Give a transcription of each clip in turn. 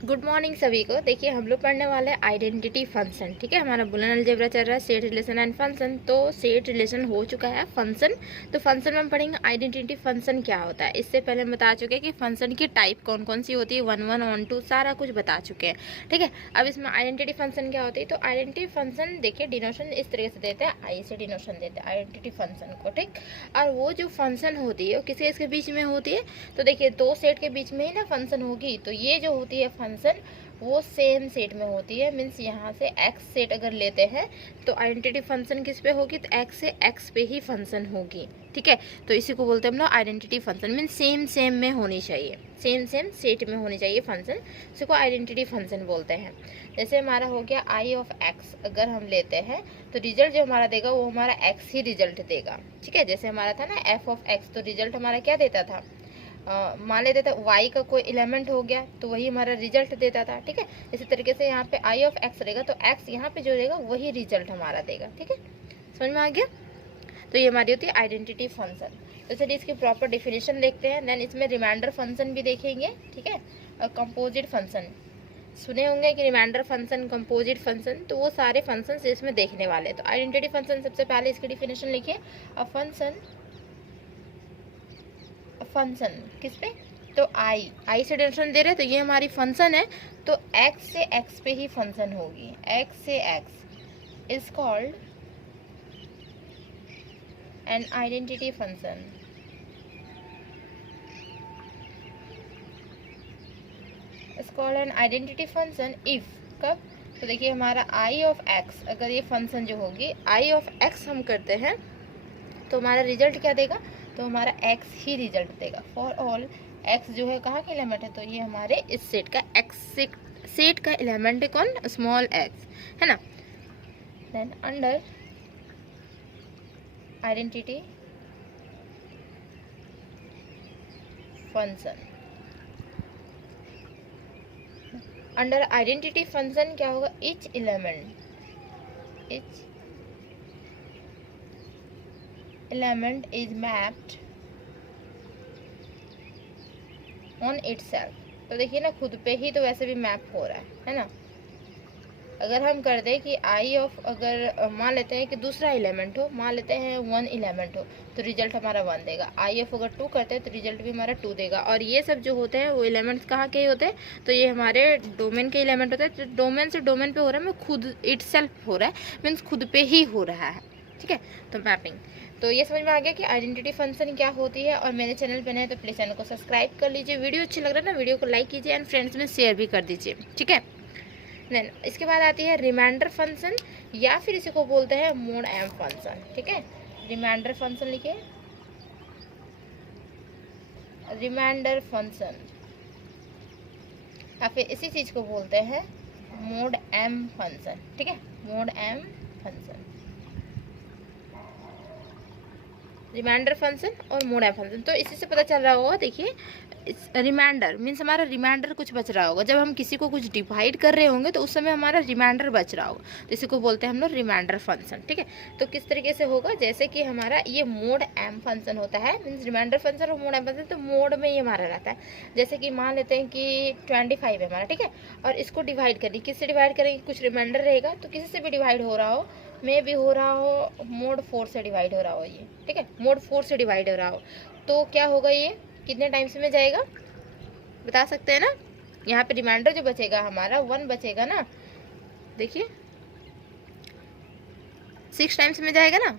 Good morning सभी को। देखिए हम लोग पढ़ने वाले हैं आइडेंटिटी फंक्शन। ठीक है, हमारा बुलियन अलजेब्रा चल रहा है, सेट रिलेशन एंड फंक्शन। तो सेट रिलेशन हो चुका है, फंक्शन तो फंक्शन में हम पढ़ेंगे आइडेंटिटी फंक्शन क्या होता है। इससे पहले हम बता चुके हैं कि फंक्शन की टाइप कौन कौन सी होती है, 1 1 1 2 सारा कुछ बता चुके हैं। ठीक है, अब इसमें आइडेंटिटी फंक्शन क्या होती है। तो आइडेंटिटी फंक्शन देखिए डिनोशन इस तरीके से देते हैं, आई से डिनोशन देते हैं आइडेंटिटी फंक्शन को। ठीक, और वो जो फंक्शन होती है वो किसके इसके बीच में होती है। तो देखिए दो सेट के बीच में ही ना फंक्शन होगी, तो ये जो होती है फंक्शन वो सेम सेट में होती है। मीन्स यहाँ से एक्स सेट अगर लेते हैं तो आइडेंटिटी फंक्शन किस पे होगी, तो एक्स से एक्स पे ही फंक्शन होगी। ठीक है, तो इसी को बोलते हैं हम लोग identity function. Means same same में होनी चाहिए, सेम सेम सेट में होनी चाहिए फंक्शन, इसी को आइडेंटिटी फंक्शन बोलते हैं। जैसे हमारा हो गया आई ऑफ एक्स, अगर हम लेते हैं तो रिजल्ट जो हमारा देगा वो हमारा एक्स ही रिजल्ट देगा। ठीक है, जैसे हमारा था ना एफ ऑफ एक्स, तो रिजल्ट हमारा क्या देता था, मान लेते थे वाई का कोई एलिमेंट हो गया तो वही हमारा रिजल्ट देता था। ठीक है, इसी तरीके से यहाँ पे आई ऑफ एक्स रहेगा तो एक्स यहाँ पे जो रहेगा वही रिजल्ट हमारा देगा। ठीक है, समझ में आ गया। तो ये हमारी होती है आइडेंटिटी फंक्शन। तो चलिए इसकी प्रॉपर डिफिनेशन देखते हैं, देन इसमें रिमाइंडर फंक्शन भी देखेंगे। ठीक है, और कंपोजिट फंक्शन सुने होंगे कि रिमाइंडर फंक्शन, कंपोजिट फंक्शन, तो वो सारे फंक्शन इसमें देखने वाले। तो आइडेंटिटी फंक्शन सबसे पहले इसकी डिफिनेशन लिखिए। अ फंक्शन किस पे, तो आई से डिफरेंस दे रहे हैं तो ये हमारी फंक्शन है, तो एक्स से एक्स पे ही फंक्शन होगी। एक्स से x is called an identity function. Is called an identity function if, कब, तो देखिए हमारा आई ऑफ एक्स, अगर ये फंक्शन जो होगी आई ऑफ एक्स हम करते हैं तो हमारा रिजल्ट क्या देगा, तो हमारा x ही रिजल्ट देगा। फॉर ऑल x जो है कहाँ का एलिमेंट है, तो ये हमारे इस सेट का x सेट का एलिमेंट है कौन, स्मॉल x है ना। Then under identity function, under identity function क्या होगा, each element is mapped on itself। तो देखिए ना खुद पे ही तो वैसे भी मैप हो रहा है ना। अगर हम कर दें कि आई ऑफ, अगर मान लेते हैं कि दूसरा एलिमेंट हो, मान लेते हैं 1 एलिमेंट हो, तो रिजल्ट हमारा 1 देगा। आई ऑफ अगर 2 करते हैं तो रिजल्ट भी हमारा 2 देगा। और ये सब जो होते हैं वो एलिमेंट्स कहाँ के होते हैं, तो ये हमारे डोमेन के एलिमेंट होते हैं। तो डोमेन से डोमेन पे हो रहा है, मैं खुद इटसेल्फ हो रहा है, मीन्स खुद पे ही हो रहा है। ठीक है, तो मैपिंग, तो ये समझ में आ गया कि आइडेंटिटी फंक्शन क्या होती है। और मेरे चैनल पे नए तो प्लीज़ चैनल को सब्सक्राइब कर लीजिए। वीडियो अच्छी लग रहा है ना, वीडियो को लाइक कीजिए एंड फ्रेंड्स में शेयर भी कर दीजिए। ठीक है, देन इसके बाद आती है रिमाइंडर फंक्शन, या फिर इसी को बोलते हैं मोड एम फंक्शन। ठीक है, रिमाइंडर फंक्शन लिखिए, रिमाइंडर फंक्शन, या फिर इसी चीज़ को बोलते हैं मोड एम फंक्शन। ठीक है, mod m function, remainder function और मोड एम फंक्शन। तो इसी से पता चल रहा होगा, देखिए रिमाइंडर मीन्स हमारा रिमाइंडर कुछ बच रहा होगा। जब हम किसी को कुछ डिवाइड कर रहे होंगे तो उस समय हमारा रिमाइंडर बच रहा होगा, तो इसी को बोलते हैं हम लोग रिमाइंडर फंक्शन। ठीक है, तो किस तरीके से होगा, जैसे कि हमारा ये मोड एम फंक्शन होता है, मीन्स रिमाइंडर फंक्शन और मोड एम फंक्शन, तो मोड में ये हमारा रहता है। जैसे कि मान लेते हैं कि 25 है हमारा, ठीक है, और इसको डिवाइड करेंगे, किससे डिवाइड करेंगे, कुछ रिमाइंडर रहेगा तो किसी से भी डिवाइड हो रहा हो, में भी हो रहा हो, मोड 4 से डिवाइड हो रहा हो ये। ठीक है, मोड 4 से डिवाइड हो रहा हो तो क्या होगा, ये कितने टाइम्स में जाएगा बता सकते हैं ना। यहाँ पे रिमाइंडर जो बचेगा हमारा 1 बचेगा ना, देखिए 6 टाइम्स में जाएगा ना,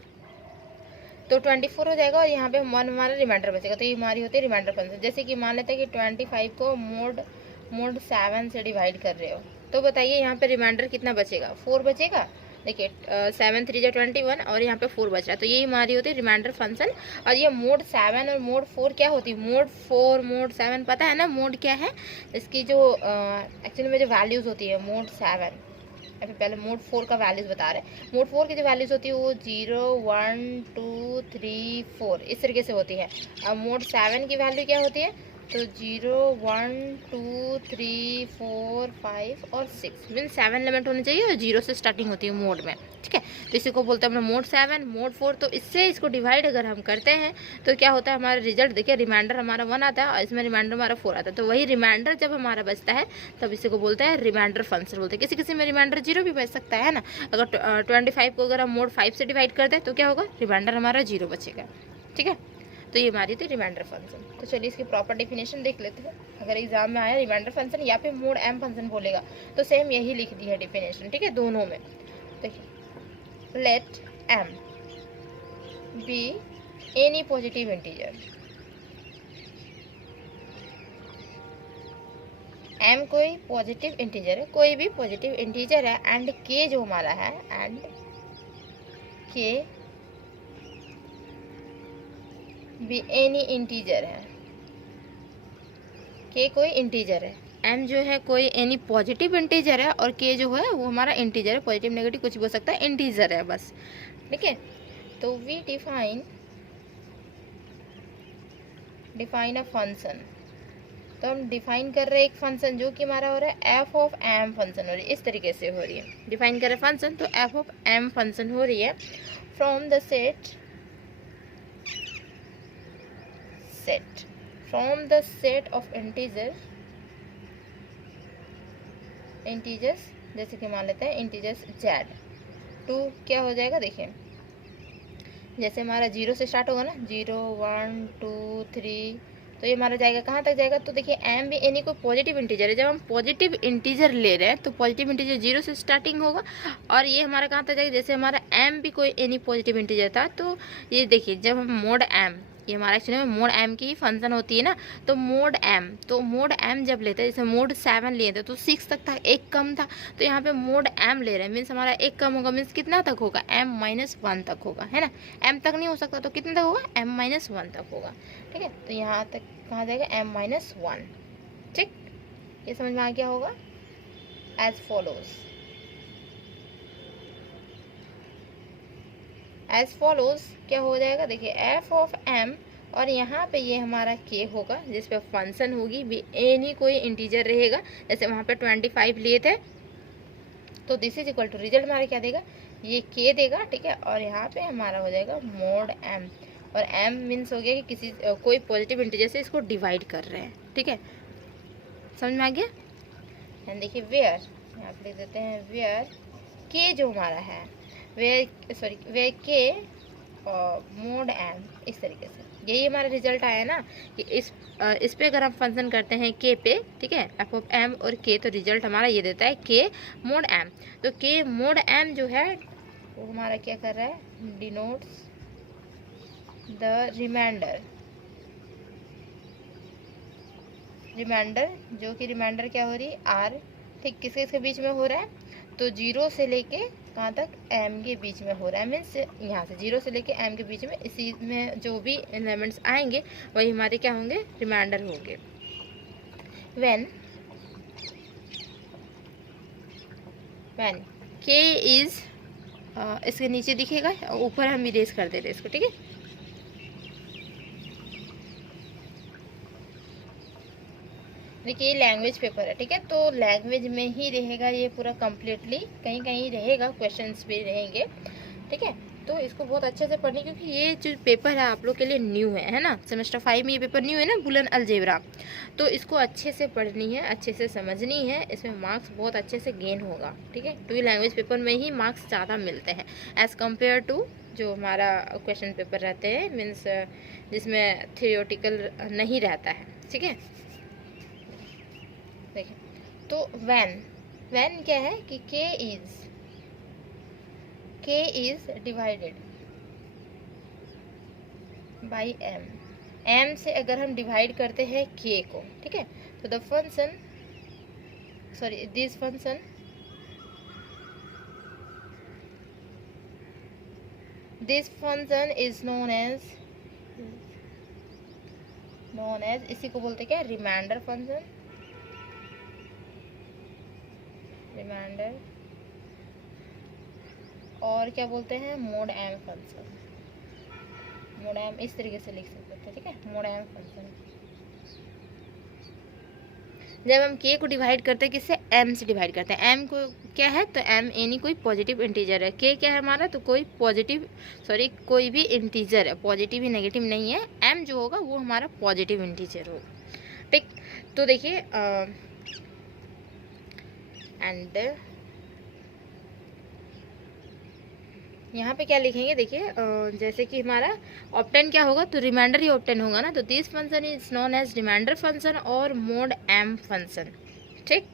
तो 24 हो जाएगा और यहाँ पे 1 हमारा रिमाइंडर बचेगा। तो ये हमारी होती है रिमाइंडर फंक्शन। जैसे कि मान लेते हैं कि 25 को मोड 7 से डिवाइड कर रहे हो, तो बताइए यहाँ पे रिमाइंडर कितना बचेगा, 4 बचेगा। देखिए 7 3 21 और यहाँ पे 4 बच रहा है, तो यही हमारी होती है रिमाइंडर फंक्शन। और ये मोड 7 और मोड 4 क्या होती है, मोड 4 मोड 7 पता है ना मोड क्या है, इसकी जो एक्चुअली में जो वैल्यूज़ होती है मोड 7, फिर पहले मोड 4 का वैल्यूज़ बता रहे हैं। मोड 4 की जो वैल्यूज़ होती है वो 0 1 2 3 4 इस तरीके से होती है। अब मोड 7 की वैल्यू क्या होती है, तो 0 1 2 3 4 5 और 6 मीन 7 एलिमेंट होने चाहिए और 0 से स्टार्टिंग होती है मोड में, ठीक है। तो इसी को बोलते हैं अपना मोड 7, मोड 4। तो इससे इसको डिवाइड अगर हम करते हैं तो क्या होता है, हमारा रिजल्ट देखिए, रिमाइंडर हमारा 1 आता है और इसमें रिमाइंडर हमारा 4 आता है। तो वही रिमाइंडर जब हमारा बचता है तब इसी को बोलते हैं रिमाइंडर फंक्शन बोलते हैं। किसी किसी में रिमाइंडर 0 भी बच सकता है ना। अगर 25 को अगर हम मोड 5 से डिवाइड कर दें तो क्या होगा, रिमाइंडर हमारा 0 बचेगा, ठीक है। तो ये हमारी थी रिमाइंडर फंक्शन। तो चलिए इसकी प्रॉपर डेफिनेशन देख लेते हैं। अगर एग्जाम में आया रिमाइंडर फंक्शन या फिर मोड एम फंक्शन बोलेगा तो सेम यही लिख दी है डेफिनेशन, ठीक है, दोनों में। देखिए, let m be any positive integer. M कोई पॉजिटिव इंटीजर है, कोई भी पॉजिटिव इंटीजर है, एंड के जो हमारा है, एंड के भी एनी इंटीजर है, के कोई इंटीजर है, एम जो है कोई एनी पॉजिटिव इंटीजर है, और के जो है वो हमारा इंटीजर है, पॉजिटिव नेगेटिव कुछ भी हो सकता है, इंटीजर है बस, ठीक है। तो वी डिफाइन अ फंक्शन। तो हम डिफाइन कर रहे हैं एक फंक्शन जो कि हमारा हो रहा है एफ ऑफ एम फंक्शन हो रही है, इस तरीके से हो रही है। डिफाइन कर रहे हैं फंक्शन तो एफ ऑफ एम फंक्शन हो रही है from the set of integers, जैसे कि मान लेते हैं इंटीजर्स z टू क्या हो जाएगा, देखिए जैसे हमारा 0 से स्टार्ट होगा ना, 0 1 2 3, तो ये हमारा जाएगा कहाँ तक जाएगा। तो देखिए एम भी एनी कोई पॉजिटिव इंटीजर है, जब हम पॉजिटिव इंटीजर ले रहे हैं तो पॉजिटिव इंटीजर 0 से स्टार्टिंग होगा, और ये हमारा कहाँ तक जाएगा, जैसे हमारा एम भी कोई एनी पॉजिटिव इंटीजर था। तो ये देखिए जब हम मोड एम, ये हमारा एक्चुअली में मोड एम की ही फंक्शन होती है ना, तो मोड एम जब लेते हैं, जैसे मोड 7 लिए थे तो 6 तक था, एक कम था, तो यहाँ पे मोड एम ले रहे हैं, मीन्स हमारा एक कम होगा, मीन्स कितना तक होगा, m-1 तक होगा, है ना। m तक नहीं हो सकता तो कितने तक होगा, m-1 तक होगा, ठीक है। तो यहाँ तक कहाँ जाएगा, m-1, ठीक। ये समझ में आ गया होगा। एज फॉलोज क्या हो जाएगा, देखिए एफ ऑफ एम, और यहाँ पे ये हमारा के होगा जिस पे फंक्शन होगी भी एनी कोई इंटीजर रहेगा, जैसे वहाँ पे 25 लिए थे, तो this is equal to result हमारा क्या देगा, ये के देगा, ठीक है। और यहाँ पे हमारा हो जाएगा मोड एम, और एम मीन्स हो गया कि किसी कोई पॉजिटिव इंटीजर से इसको डिवाइड कर रहे हैं, ठीक है, समझ में आ गया। एंड देखिए वेयर, यहाँ पे लिख देते हैं वेयर के जो हमारा है, वेयर के मोड एम, इस तरीके से यही हमारा रिजल्ट आया ना कि इस पे अगर हम फंक्शन करते हैं के पे, ठीक है, एफ ऑफ एम और के, तो रिजल्ट हमारा ये देता है के मोड एम। तो के मोड एम जो है वो हमारा क्या कर रहा है, डिनोट्स द रिमाइंडर, जो कि रिमाइंडर क्या हो रही है, आर, ठीक, किसके बीच में हो रहा है, तो 0 से लेके कहाँ तक, m के बीच में हो रहा है, मीन्स यहाँ से 0 से लेके m के बीच में, इसी में जो भी एलिमेंट्स आएंगे वही हमारे क्या होंगे, रिमाइंडर होंगे। व्हेन k इज, इसके नीचे दिखेगा, ऊपर हम इरेज कर दे रहे हैं इसको, ठीक है। देखिए लैंग्वेज पेपर है, ठीक है, तो लैंग्वेज में ही रहेगा ये पूरा कम्प्लीटली, कहीं कहीं रहेगा क्वेश्चंस भी रहेंगे, ठीक है। तो इसको बहुत अच्छे से पढ़नी, क्योंकि ये जो पेपर है आप लोग के लिए न्यू है ना, सेमेस्टर 5 में ये पेपर न्यू है ना, बुलन अलजेब्रा, तो इसको अच्छे से पढ़नी है, अच्छे से समझनी है, इसमें मार्क्स बहुत अच्छे से गेन होगा, ठीक है। तो ये लैंग्वेज पेपर में ही मार्क्स ज़्यादा मिलते हैं एज़ कम्पेयर टू जो हमारा क्वेश्चन पेपर रहते हैं, मीन्स जिसमें थियोरटिकल नहीं रहता है, ठीक है। देखिए तो व्हेन क्या है कि k is divided by m से अगर हम डिवाइड करते हैं k को, ठीक है, तो the function this function is known as इसी को बोलते क्या, रिमाइंडर फंक्शन, रिमाइंडर, और क्या बोलते हैं, mod m function, mod m इस तरीके से लिख सकते हैं, ठीक है, मोड एम फंक्शन। जब हम के को डिवाइड करते हैं किससे, एम से डिवाइड करते हैं। एम को क्या है, तो एम एनी कोई पॉजिटिव इंटीजर है। के क्या है हमारा, तो कोई पॉजिटिव कोई भी इंटीजर है, पॉजिटिव ही नेगेटिव नहीं है। एम जो होगा वो हमारा पॉजिटिव इंटीजर होगा, ठीक। तो देखिए एंड यहाँ पे क्या लिखेंगे, देखिए जैसे कि हमारा ऑप्टेन क्या होगा, तो रिमाइंडर ही ऑप्टेन होगा ना। तो this function is known as remainder function और मोड एम फंक्शन, ठीक।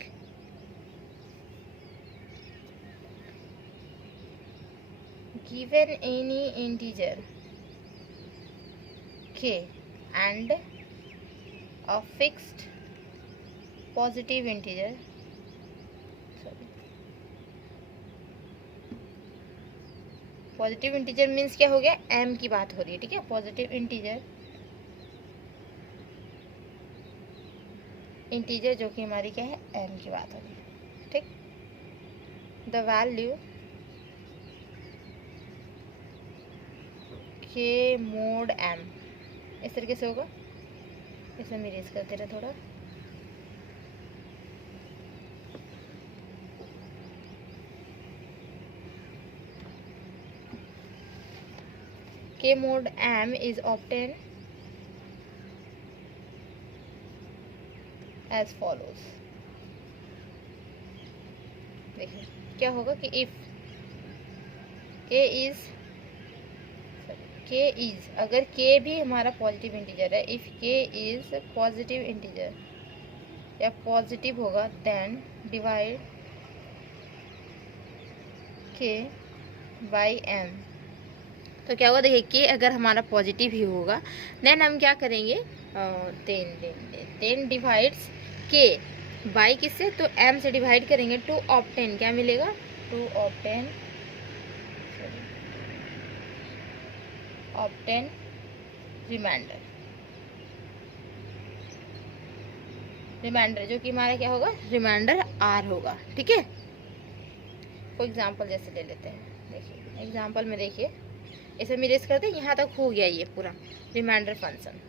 Given any integer k and a fixed positive integer, positive integer means क्या हो गया, m की बात हो रही है, ठीक है। पॉजिटिव इंटीजर जो कि हमारी क्या है, m की बात हो रही है, ठीक। The value k mode m, इस तरीके से होगा। इसे मैं इरेज करते रहे थोड़ा। K mod m is obtained as follows। देखिए क्या होगा कि if अगर k भी हमारा पॉजिटिव इंटीजर है, if k is positive integer या पॉजिटिव होगा, then divide k by m। तो क्या होगा, देखिए k अगर हमारा पॉजिटिव ही होगा, देन हम क्या करेंगे, देन डिवाइड्स k बाई किससे, तो m से डिवाइड करेंगे टू ऑब्टेन, क्या मिलेगा, टू ऑब्टेन रिमाइंडर जो कि हमारा क्या होगा, रिमाइंडर r होगा, ठीक है। कोई एग्जांपल जैसे ले लेते हैं, देखिए एग्जांपल में देखिए, इसे हम इरेज करते हैं, यहाँ तक हो गया ये पूरा रिमाइंडर फंक्शन।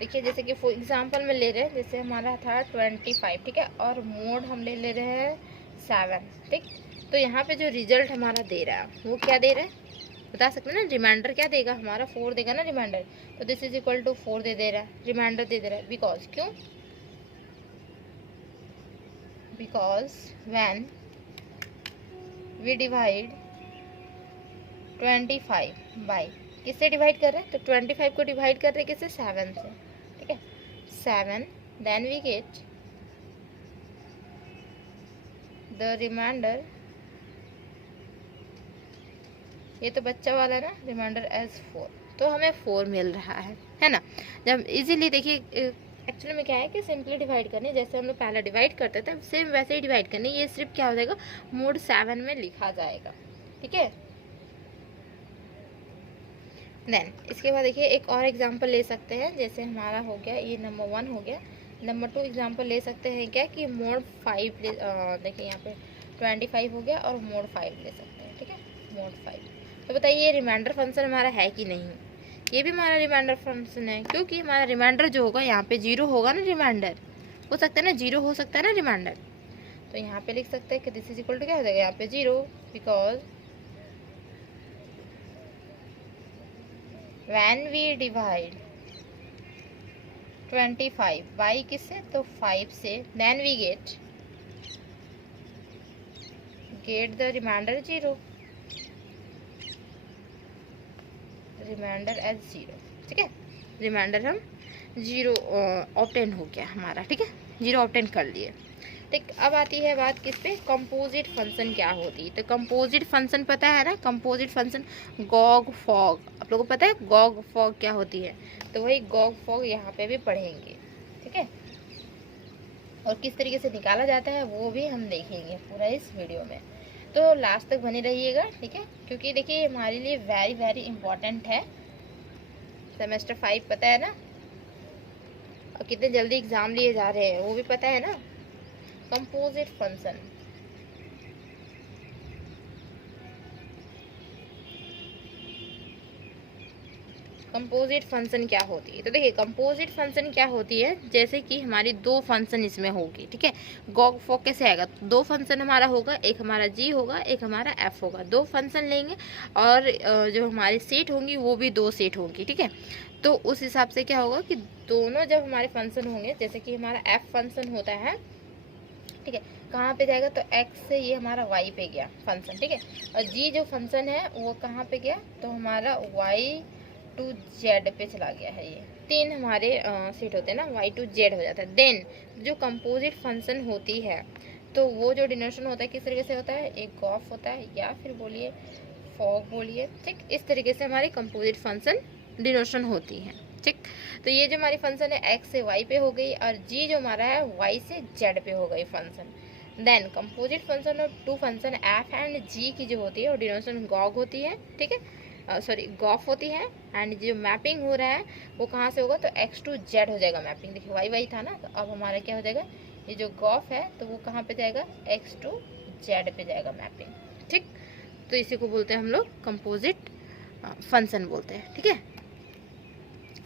देखिए जैसे कि फॉर एग्जांपल में ले रहे हैं, जैसे हमारा था 25, ठीक है, और मोड हम ले ले रहे हैं 7, ठीक। तो यहाँ पे जो रिजल्ट हमारा दे रहा है वो क्या दे रहा है, बता सकते हैं ना। रिमाइंडर क्या देगा हमारा, 4 देगा ना रिमाइंडर। तो दिस इज इक्वल टू 4 दे रहा है, रिमाइंडर दे रहा है। बिकॉज क्यों, because when we divide 25 by, किससे डिवाइड कर रहे हैं, तो 25 को डिवाइड कर रहे हैं किससे, 7 से, ठीक है। 7 then we get the remainder, ये तो बच्चा वाला है ना, रिमाइंडर एज 4, तो हमें 4 मिल रहा है ना। जब इजीली देखिए एक्चुअली में क्या है कि सिंपली डिवाइड करनी, जैसे हम लोग पहले डिवाइड करते थे सेम वैसे ही डिवाइड करनी। ये सिर्फ क्या हो जाएगा, मोड 7 में लिखा जाएगा, ठीक है। देन इसके बाद देखिए एक और एग्जांपल ले सकते हैं, जैसे हमारा हो गया ये नंबर 1 हो गया। नंबर 2 एग्जांपल ले सकते हैं क्या कि मोड 5 देखिए यहाँ पे 25 हो गया और मोड 5 ले सकते हैं, ठीक है, मोड 5। तो बताइए ये रिमाइंडर फंक्शन हमारा है कि नहीं, ये भी हमारा रिमाइंडर फंक्शन है, क्योंकि हमारा रिमाइंडर जो होगा यहाँ पे 0 होगा ना, रिमाइंडर हो सकता है ना, 0 हो सकता है ना रिमाइंडर। तो यहाँ पे लिख सकते हैं कि दिस इज इक्वल टू क्या हो जाएगा यहाँ पे 0, because when we divide 25 by किससे, तो 5 से, then we get the remainder 0, remainder as 0, ठीक है। रिमाइंडर हम 0 ऑब्टेन हो गया हमारा, ठीक है, 0 ऑब्टेन कर लिए, ठीक। अब आती है बात किस पे, कंपोजिट फंक्शन क्या होती है। तो कंपोजिट फंक्शन पता है ना, कंपोजिट फंक्शन गॉग फॉग, आप लोगों को पता है गॉग फॉग क्या होती है, तो वही गॉग फॉग यहाँ पे भी पढ़ेंगे, ठीक है। और किस तरीके से निकाला जाता है वो भी हम देखेंगे पूरा इस वीडियो में, तो लास्ट तक बने रहिएगा, ठीक है, क्योंकि देखिए हमारे लिए वेरी वेरी इंपॉर्टेंट है। सेमेस्टर 5 पता है ना, और कितने जल्दी एग्जाम लिए जा रहे हैं वो भी पता है ना। कंपोजिट फंक्शन, कंपोजिट फंक्शन क्या होती है। तो देखिए कंपोजिट फंक्शन क्या होती है, जैसे कि हमारी दो फंक्शन इसमें होगी, ठीक है। गॉग फॉग कैसे आएगा, दो फंक्शन हमारा होगा, एक हमारा जी होगा, एक हमारा एफ होगा, दो फंक्शन लेंगे और जो हमारी सेट होंगी वो भी दो सेट होंगी, ठीक है। तो उस हिसाब से क्या होगा कि दोनों जब हमारे फंक्शन होंगे, जैसे कि हमारा एफ फंक्शन होता है, ठीक है, कहाँ पे जाएगा, तो एक्स से ये हमारा वाई पे गया फंक्शन, ठीक है। और जी जो फंक्शन है वो कहाँ पे गया, तो हमारा वाई टू जेड पे चला गया है। ये तीन हमारे सेट होते हैं ना, वाई टू जेड हो जाता है। देन जो कंपोजिट फंक्शन होती है तो वो जो डिनोशन होता है किस तरीके से होता है, एक गॉफ होता है या फिर बोलिए फॉग बोलिए, ठीक। इस तरीके से हमारी कंपोजिट फंक्शन डिनोशन होती है, ठीक। तो ये जो हमारी फंक्शन है एक्स से वाई पे हो गई और जी जो हमारा है वाई से जेड पे हो गई फंक्शन। देन कंपोजिट फंक्शन और टू फंक्शन एफ एंड जी की जो होती है वो डिनोशन गॉग होती है, ठीक है, सॉरी गॉफ होती है। एंड जो मैपिंग हो रहा है वो कहाँ से होगा, तो एक्स टू जेड हो जाएगा मैपिंग। देखिए वाई वाई था ना, तो अब हमारा क्या हो जाएगा, ये जो गॉफ है तो वो कहाँ पे जाएगा, एक्स टू जेड पे जाएगा मैपिंग, ठीक। तो इसी को बोलते हैं हम लोग कंपोजिट फंक्शन बोलते हैं, ठीक है।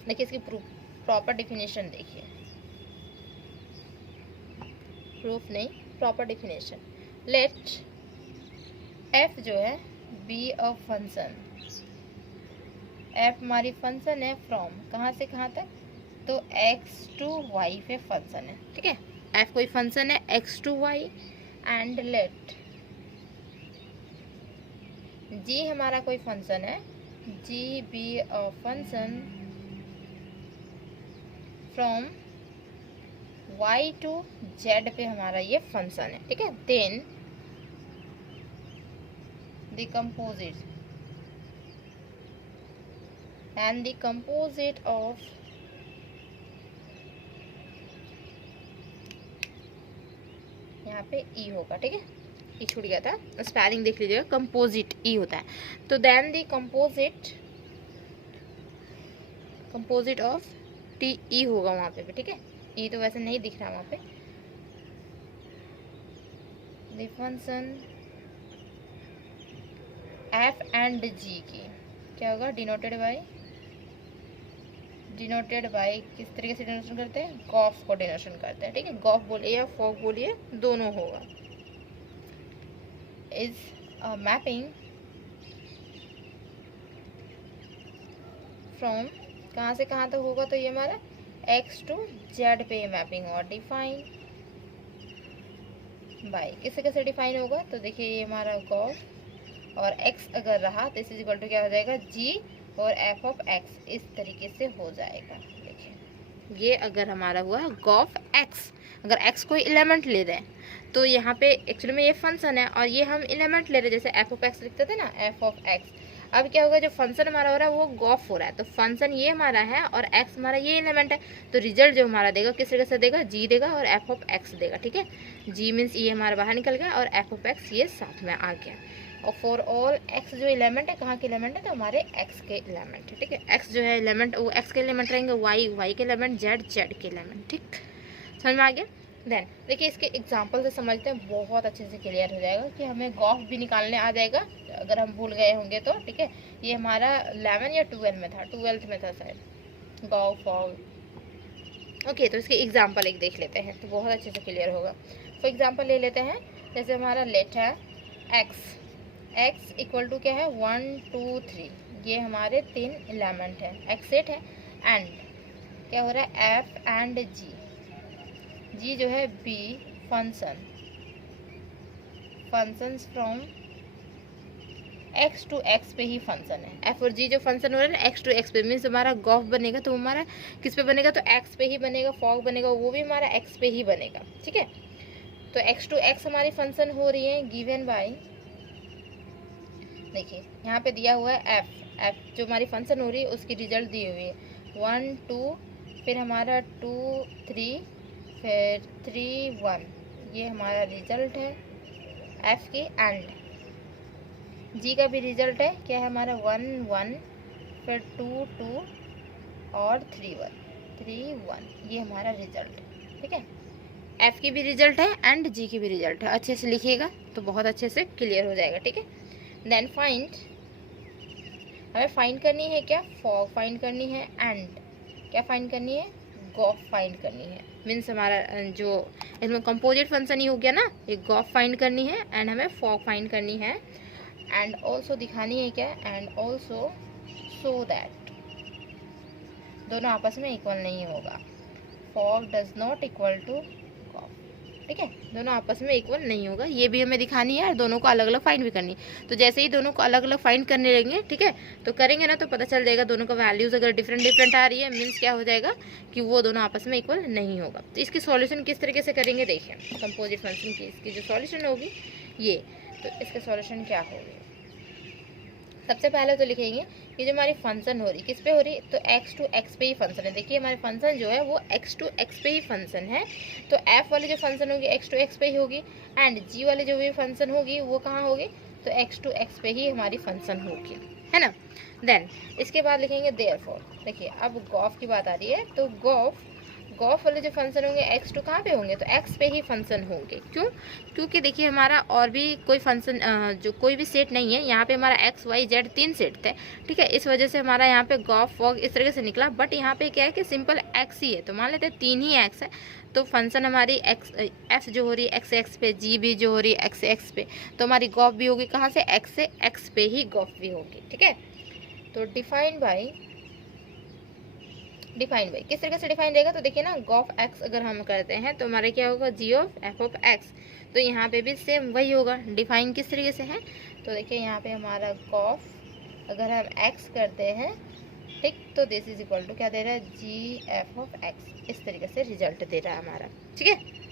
देखिए इसकी प्रॉपर डिफिनेशन देखिए, प्रूफ नहीं प्रॉपर डिफिनेशन। लेट एफ जो है बी अ फंक्शन, एफ हमारी फंक्शन है फ्रॉम कहाँ से कहाँ तक, तो एक्स टू वाई पे फंक्शन है, ठीक है। एफ कोई फंक्शन है X to Y and let G हमारा कोई फंक्शन है, G be a function from Y to Z पे हमारा ये फंक्शन है, ठीक है। Then the composite and the composite of यहाँ पे ई होगा, ठीक है, ई छूट गया था, स्पेलिंग देख लीजिएगा, कंपोजिट ई होता है। तो then the composite of t e होगा वहाँ पे भी, ठीक है। ई तो वैसे नहीं दिख रहा वहाँ पे। द फंक्शन एफ एंड जी की क्या होगा, डिनोटेड बाय किस तरीके से डिनोशन करते हैं, गॉफ को डिनोशन करते हैं, ठीक है। गॉफ बोलिए या फॉग बोलिए, दोनों होगा। इज मैपिंग फ्रॉम कहाँ से कहाँ तक होगा, तो ये हमारा एक्स टू जेड पे मैपिंग और डिफाइन बाय किससे कैसे डिफाइन होगा, तो देखिए ये हमारा गॉफ और एक्स अगर रहा तो इस इक्वल टू क्या हो जाएगा, जी और एफ ऑफ एक्स, इस तरीके से हो जाएगा। देखिए ये अगर हमारा हुआ गॉफ एक्स, अगर एक्स कोई एलिमेंट ले रहे हैं तो यहाँ पे एक्चुअली में ये फंक्शन है और ये हम एलिमेंट ले रहे हैं, जैसे एफ ऑफ एक्स लिखते थे ना, एफ ऑफ एक्स। अब क्या होगा, जो फंक्शन हमारा हो रहा है वो गॉफ हो रहा है, तो फंक्शन ये हमारा है और एक्स हमारा ये एलिमेंट है, तो रिजल्ट जो हमारा देगा किस तरीके से देगा, जी देगा और एफ ऑफ एक्स देगा, ठीक है। जी मीन्स ये हमारा बाहर निकल गया और एफ ऑफ एक्स ये साथ में आ गया। और फॉर ऑल एक्स जो एलिमेंट है, कहाँ के एलिमेंट है, तो हमारे एक्स के एलिमेंट है, ठीक है। एक्स जो है एलिमेंट वो एक्स के एलिमेंट रहेंगे, वाई के एलिमेंट, जेड के एलिमेंट, ठीक, समझ में आ गया। देन देखिए इसके एग्जांपल से समझते हैं, बहुत अच्छे से क्लियर हो जाएगा कि हमें गॉफ भी निकालने आ जाएगा अगर हम भूल गए होंगे तो, ठीक है। ये हमारा 11 या 12 में था, 12th में था शायद, गॉफ ऑल। ओके तो इसके एग्जाम्पल एक देख लेते हैं तो बहुत अच्छे से क्लियर होगा। फॉर एग्जाम्पल ले लेते हैं, जैसे हमारा लेट है एक्स इक्वल टू क्या है, 1 2 3, ये हमारे 3 एलिमेंट है, एक्स सेट है। एंड क्या हो रहा है, एफ एंड जी जो है be functions from x to x पे ही फंक्शन है। एफ और जी जो फंक्शन हो रहा है ना एक्स टू एक्स पे, मीन्स हमारा गॉफ बनेगा तो हमारा किस पे बनेगा, तो एक्स पे ही बनेगा। फॉग बनेगा वो भी हमारा एक्स पे ही बनेगा, ठीक है। तो एक्स टू एक्स हमारी फंक्शन हो रही है गिवन बाय, देखिए यहाँ पे दिया हुआ है एफ जो हमारी फंक्शन हो रही है उसकी रिजल्ट दी हुई है 1 2, फिर हमारा 2 3, फिर 3 1, ये हमारा रिजल्ट है एफ की। एंड जी का भी रिजल्ट है, क्या है हमारा 1 1, फिर 2 2 और 3 1, ये हमारा रिजल्ट है, ठीक है। एफ की भी रिजल्ट है एंड जी की भी रिजल्ट है, अच्छे से लिखिएगा तो बहुत अच्छे से क्लियर हो जाएगा, ठीक है। देन फाइंड हमें फाइंड करनी है क्या, फॉग फाइंड करनी है, एंड क्या फाइंड करनी है, गॉफ फाइंड करनी है। मीन्स हमारा जो इसमें कंपोजिट फंक्शन ही हो गया ना, ये गॉफ फाइंड करनी है एंड हमें फॉग फाइंड करनी है, एंड ऑल्सो दिखानी है क्या, एंड ऑल्सो सो दैट दोनों आपस में इक्वल नहीं होगा, fog does not equal to gof, ठीक है, दोनों आपस में इक्वल नहीं होगा, ये भी हमें दिखानी है और दोनों को अलग अलग फाइंड भी करनी है। तो जैसे ही दोनों को अलग अलग फाइंड करने लगेंगे, ठीक है, तो करेंगे ना तो पता चल जाएगा दोनों का वैल्यूज अगर डिफरेंट डिफरेंट आ रही है, मीन्स क्या हो जाएगा कि वो दोनों आपस में इक्वल नहीं होगा। तो इसकी सॉल्यूशन किस तरीके से करेंगे, देखिए कंपोजिट फंक्शन की इसकी जो सॉल्यूशन होगी ये, तो इसका सॉल्यूशन क्या होगी, सबसे पहले तो लिखेंगे ये जो हमारी फंक्शन हो रही किस पे हो रही, तो x टू x पे ही फंक्शन है। देखिए हमारे फंक्शन जो है वो x टू x पे ही फंक्शन है, तो f वाली जो फंक्शन होगी x टू x पे ही होगी, एंड g वाली जो भी फंक्शन होगी वो कहाँ होगी, तो x टू x पे ही हमारी फंक्शन होगी, है ना। देन इसके बाद लिखेंगे देयरफॉर, देखिए अब गॉफ की बात आ रही है, तो गॉफ वाले जो फंक्शन होंगे x टू कहाँ पे होंगे, तो x पे ही फंक्शन होंगे। क्यों, क्योंकि देखिए हमारा और भी कोई फंक्शन जो कोई भी सेट नहीं है, यहाँ पे हमारा x y z 3 सेट थे, ठीक है, इस वजह से हमारा यहाँ पे गॉफ फॉग इस तरीके से निकला। बट यहाँ पे क्या है कि सिंपल x ही है, तो मान लेते हैं 3 ही x है, तो फंक्शन हमारी f जो हो रही है x पे, g भी जो हो रही है x पे, तो हमारी गॉफ भी होगी कहाँ से, x से x पे ही गॉफ भी होगी, ठीक है। तो डिफाइन बाई किस तरीके से डिफाइन देगा, तो देखिए ना गॉफ एक्स अगर हम करते हैं तो हमारे क्या होगा, जी ऑफ एफ ऑफ एक्स, तो यहाँ पे भी सेम वही होगा। डिफाइन किस तरीके से है, तो देखिए यहाँ पे हमारा गॉफ अगर हम एक्स करते हैं, ठीक, तो दिस इज इक्वल टू क्या दे रहा है, जी एफ ऑफ एक्स, इस तरीके से रिजल्ट दे रहा है हमारा, ठीक है।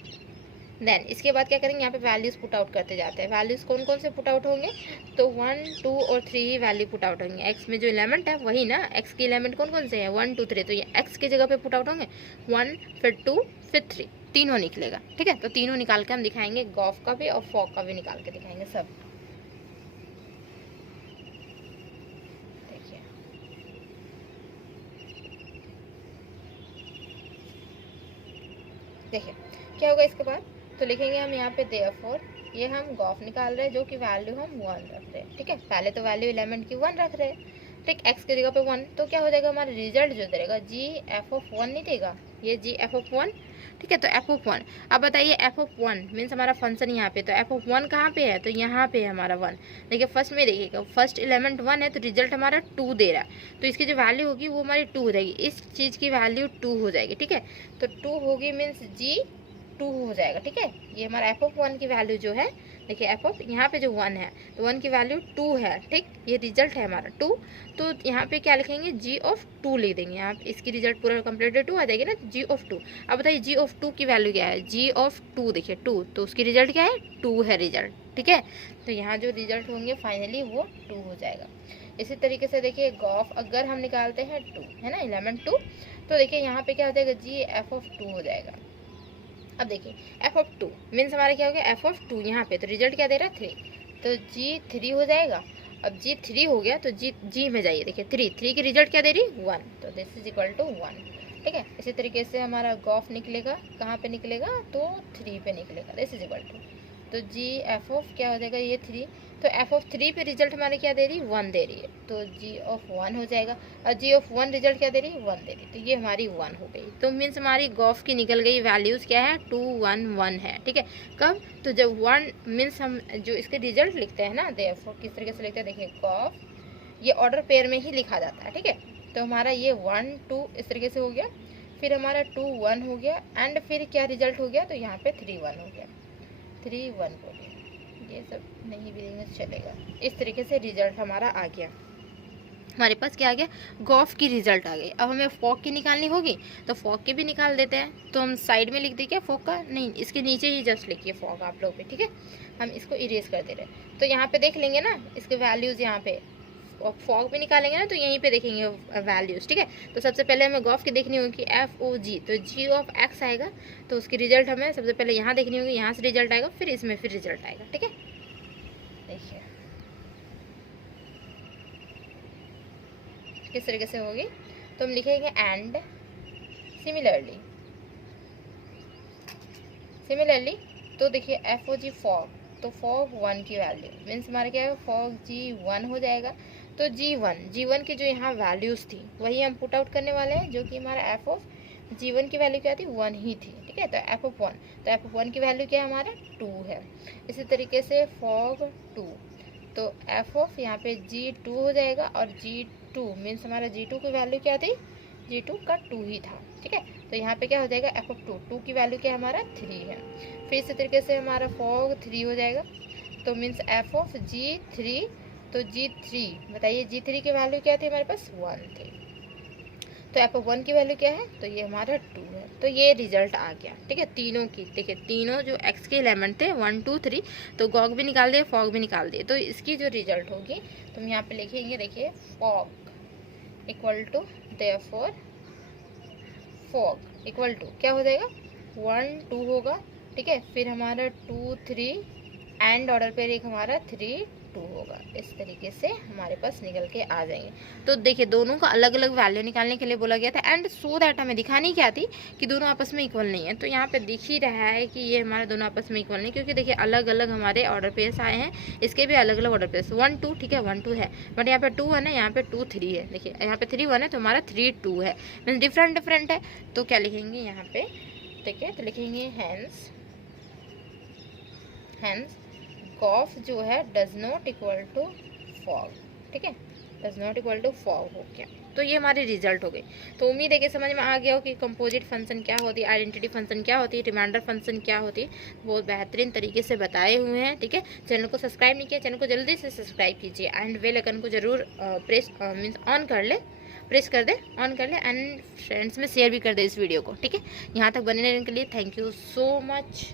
देन इसके बाद क्या करेंगे, यहाँ पे वैल्यूज पुट आउट करते जाते हैं। वैल्यूज कौन कौन से पुट आउट होंगे, तो 1 2 और 3 ही वैल्यू पुट आउट होंगे। एक्स में जो एलिमेंट है वही ना, एक्स के एलिमेंट कौन कौन से हैं, 1 2 3, तो ये एक्स की जगह पे पुट आउट होंगे, 1 फिर 2 फिर 3, तीनों निकलेगा, ठीक है। तो तीनों निकाल के हम दिखाएंगे, गॉफ का भी और फॉग का भी निकाल के दिखाएंगे सब। देखिए देखिए क्या होगा इसके बाद, तो लिखेंगे हम यहाँ पे देयरफॉर, ये हम गॉफ निकाल रहे हैं जो कि वैल्यू हम 1 रख रहे हैं, ठीक है, पहले तो वैल्यू एलिमेंट की 1 रख रहे हैं, ठीक, x की जगह पे 1, तो क्या हो जाएगा हमारा रिजल्ट जो देगा, जी एफ ऑफ 1 नहीं देगा, ये जी एफ ऑफ 1, ठीक है, तो एफ ऑफ 1। अब बताइए एफ ऑफ 1 मीन्स हमारा फंक्शन यहाँ पे, तो एफ ऑफ 1 कहाँ पे है, तो यहाँ पे है हमारा 1। देखिए फर्स्ट में देखिएगा, फर्स्ट एलिमेंट 1 है तो रिजल्ट हमारा 2 दे रहा है, तो इसकी जो वैल्यू होगी वो हमारी 2 हो जाएगी, इस चीज़ की वैल्यू 2 हो जाएगी, ठीक है, तो 2 होगी मीन्स जी 2 हो जाएगा, ठीक है। ये हमारा एफ ऑफ 1 की वैल्यू जो है, देखिए एफ ऑफ यहाँ पे जो 1 है तो 1 की वैल्यू 2 है, ठीक, ये रिजल्ट है हमारा 2, तो यहाँ पे क्या लिखेंगे, जी ऑफ 2 लिख देंगे, यहाँ इसकी रिजल्ट पूरा कंप्लीट 2 आ जाएगी ना, जी ऑफ 2। अब बताइए जी ऑफ 2 की वैल्यू क्या है, जी ऑफ 2, देखिए 2, तो उसकी रिजल्ट क्या है, 2 है रिजल्ट, ठीक है, तो यहाँ जो रिजल्ट होंगे फाइनली वो 2 हो जाएगा। इसी तरीके से देखिए गॉफ अगर हम निकालते हैं 2, है ना, एलिमेंट 2, तो देखिए यहाँ पे क्या हो जाएगा, जी एफ ऑफ 2 हो जाएगा। अब देखिए एफ ऑफ 2 मीन्स हमारा क्या हो गया, एफ ऑफ 2 यहाँ पे, तो रिजल्ट क्या दे रहा है 3, तो जी 3 हो जाएगा। अब जी 3 हो गया तो जी में जाइए, देखिए 3 की रिजल्ट क्या दे रही, 1, तो दिस इज इक्वल टू 1, ठीक है। इसी तरीके से हमारा गॉफ निकलेगा, कहाँ पे निकलेगा, तो 3 पे निकलेगा, दिस इज इक्वल टू, तो जी एफ ऑफ क्या हो जाएगा, ये 3, तो एफ ऑफ 3 पे रिजल्ट हमारे क्या दे रही, 1 दे रही है, तो जी ऑफ 1 हो जाएगा, और जी ऑफ 1 रिजल्ट क्या दे रही, 1 दे रही, तो ये हमारी 1 हो गई। तो मीन्स हमारी गॉफ की निकल गई वैल्यूज़ क्या है, 2 1 1 है, ठीक है। कब, तो जब 1 मीन्स हम जो इसके रिजल्ट लिखते हैं ना, देयरफॉर किस तरीके से लिखते हैं, देखिए गॉफ ये ऑर्डर पेयर में ही लिखा जाता है, ठीक है, तो हमारा ये 1 2 इस तरीके से हो गया, फिर हमारा 2 1 हो गया, एंड फिर क्या रिजल्ट हो गया, तो यहाँ पे 3 1 हो गया, 3 1 हो गया, ये सब नहीं भी चलेगा। इस तरीके से रिजल्ट हमारा आ गया, हमारे पास क्या आ गया, गॉफ की रिजल्ट आ गई। अब हमें फॉग की निकालनी होगी, तो फॉग की भी निकाल देते हैं, तो हम साइड में लिख दें क्या फॉग का, नहीं इसके नीचे ही जस्ट लिखिए फॉग आप लोग भी, ठीक है, हम इसको इरेज कर दे रहे हैं। तो यहाँ पे देख लेंगे ना इसके वैल्यूज़, यहाँ पे फॉग भी निकालेंगे ना तो यहीं पे देखेंगे वैल्यूज़, ठीक है। तो सबसे पहले हमें गॉफ की देखनी होगी एफ ओ जी, तो जी ऑफ एक्स आएगा, तो उसकी रिजल्ट हमें सबसे पहले यहाँ देखनी होगी, यहाँ से रिजल्ट आएगा, फिर इसमें फिर रिजल्ट आएगा, ठीक है। देखिए किस तरीके से होगी, तो हम लिखेंगे एंड सिमिलरली, तो देखिए एफ ओ जी फॉग, तो फॉग 1 की वैल्यू मीन्स हमारा क्या है, फॉग जी 1 हो जाएगा, तो तो जी वन की जो यहाँ वैल्यूज़ थी वही हम पुट आउट करने वाले हैं, जो कि हमारा एफ ऑफ जी1 की वैल्यू क्या थी, 1 ही थी, ठीक है। तो एफ ऑफ 1, तो एफ ऑफ 1 की वैल्यू क्या है हमारा 2 है। इसी तरीके से फॉग 2, तो एफ ऑफ यहाँ पे G2 हो जाएगा, और G2 मीन्स हमारा G2 की वैल्यू क्या थी, G2 का 2 ही था, ठीक है। तो यहाँ पे क्या हो जाएगा एफ ऑफ 2 की वैल्यू क्या हमारा 3 है। फिर इसी तरीके से हमारा फॉग 3 हो जाएगा, तो मीन्स एफ ऑफ G3, तो G3 बताइए G3 की वैल्यू क्या थी हमारे पास 1 थी। तो एफ ऑफ 1 की वैल्यू क्या है, तो ये हमारा 2 है। तो ये रिजल्ट आ गया, ठीक है। तीनों की देखिए, तीनों जो एक्स के एलिमेंट थे 1 2 3, तो गॉग भी निकाल दिए, फॉग भी निकाल दिए। तो इसकी जो रिजल्ट होगी तो हम यहाँ पे लिखेंगे, देखिए fog equal to therefore fog equal to क्या हो जाएगा 1 2 होगा, ठीक है। फिर हमारा 2 3 एंड ऑर्डर पे एक हमारा 3 2 होगा। इस तरीके से हमारे पास निकल के आ जाएंगे। तो देखिए दोनों का अलग अलग वैल्यू निकालने के लिए बोला गया था, एंड सो दैट हमें दिखानी क्या थी कि दोनों आपस में इक्वल नहीं है। तो यहाँ पे दिख ही रहा है कि ये हमारे दोनों आपस में इक्वल नहीं, क्योंकि देखिए अलग अलग हमारे ऑर्डर पेस आए हैं, इसके भी अलग अलग ऑर्डर पेस 1 2, ठीक है 1 2 है, बट यहाँ पे 2 है ना, यहाँ पे 2 3 है। देखिए यहाँ पे 3 1 है, तो हमारा 3 2 है, मीन्स डिफरेंट है। तो क्या लिखेंगे यहाँ पे, ठीक है, तो लिखेंगे हैंस गॉफ जो है does not equal to fog, ठीक है, does not equal to fog हो गया। तो ये हमारे रिजल्ट हो गए। तो उम्मीद है कि समझ में आ गया हो कि कंपोजिट फंक्शन क्या होती है, आइडेंटिटी फंक्शन क्या होती है, रिमाइंडर फंक्शन क्या होती है। बहुत बेहतरीन तरीके से बताए हुए हैं, ठीक है। चैनल को सब्सक्राइब नहीं किया, चैनल को जल्दी से सब्सक्राइब कीजिए, एंड बेल आइकन को जरूर प्रेस कर दे, ऑन कर ले, एंड फ्रेंड्स में शेयर भी कर दे इस वीडियो को, ठीक है। यहाँ तक बने रहने के लिए थैंक यू सो मच।